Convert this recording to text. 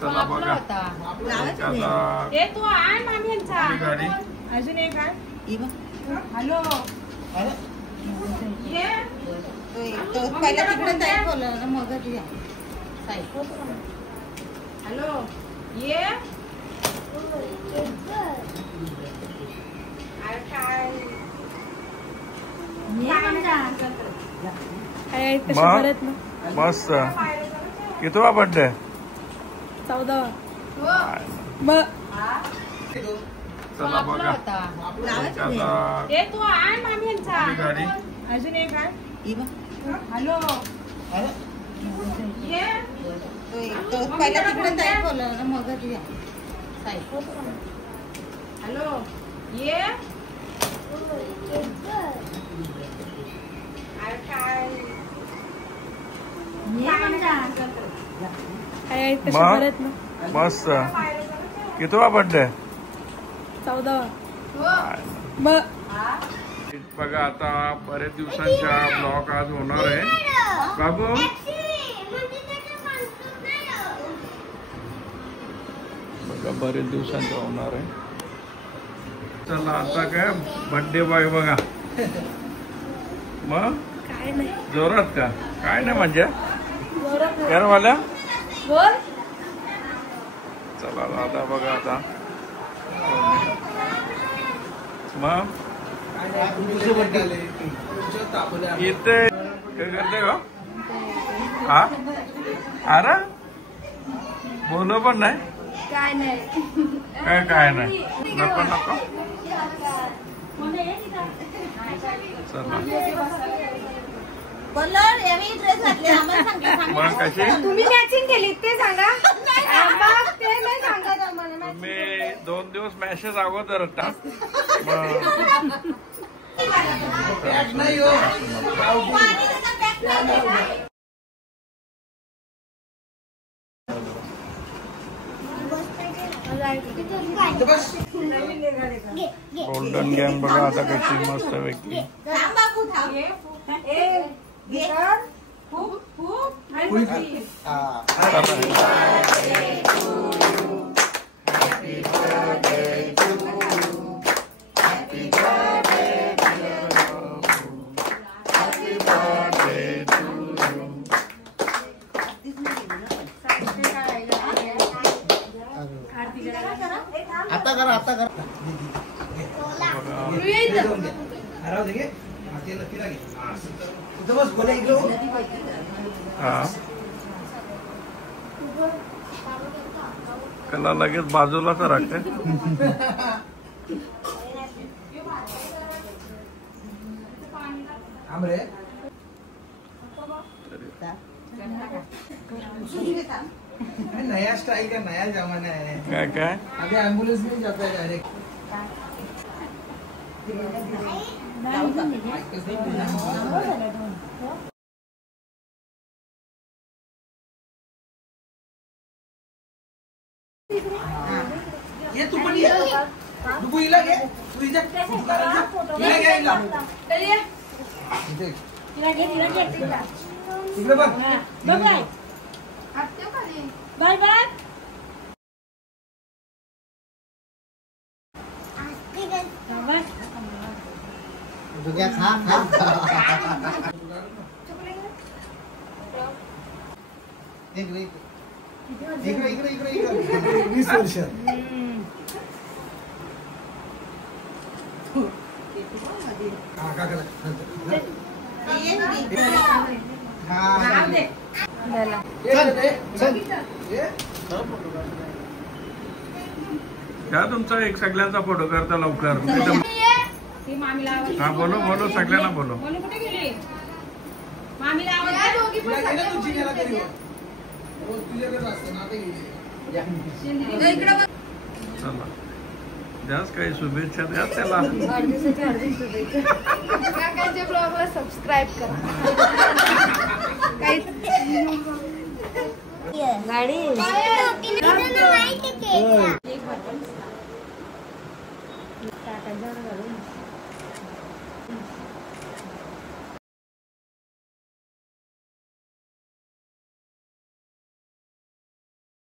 चला बघा तू आहे मामींचा गाडी अजून एक आहे हॅलो ये पहिला तिकडे ताई बोलला ना मग हॅलो ये मस्त कितवा बर्थडे 14वा चला बघा तू आहे मामींचा गाडी अजून एक आहे हॅलो ये पहिला तिकडे ताई बोलला ना मग हॅलो ये मस्त कितवा बर्थडे 14वा बघा आता बरेच दिवसांचा ब्लॉग आज होणार आहे बाबू बघा बरेच दिवसांचा होणार आहे चला आता काय बर्थडे बॉय बघा मग काय नाही जोरात का काय नाही म्हणजे वाल्या बोल चला आता बघा आता मग इथे काय करते का हा अरे बोलू पण नाही काय नाही काय नाही नको नको चला मग कशी तुम्ही मॅचिंग केली ते सांगा ते नाही सांगत आम्हाला तुम्ही 2 दिवस मॅसेज अगोदर गोल्डन गॅम बघा आता कशी मस्त व्यक्ती आता करा कला लगेच बाजूला राखते नया स्टाइल का नया जमाना है क्या अभी एम्बुलेंस में जाता है डायरेक्ट ये तू पण तू इला घे तू इला इकडे बघ बाय बाय तू क्या खा इकडे 20 वर्ष क्या तुमचा एक सगळ्यांचा फोटो करता लवकर हा बोलो सगळ्यांना बोलो कुठे गेली मामीला आवाज चला जास्त काही शुभेच्छा द्या त्याला ब्लॉगला सबस्क्राईब करा गाडी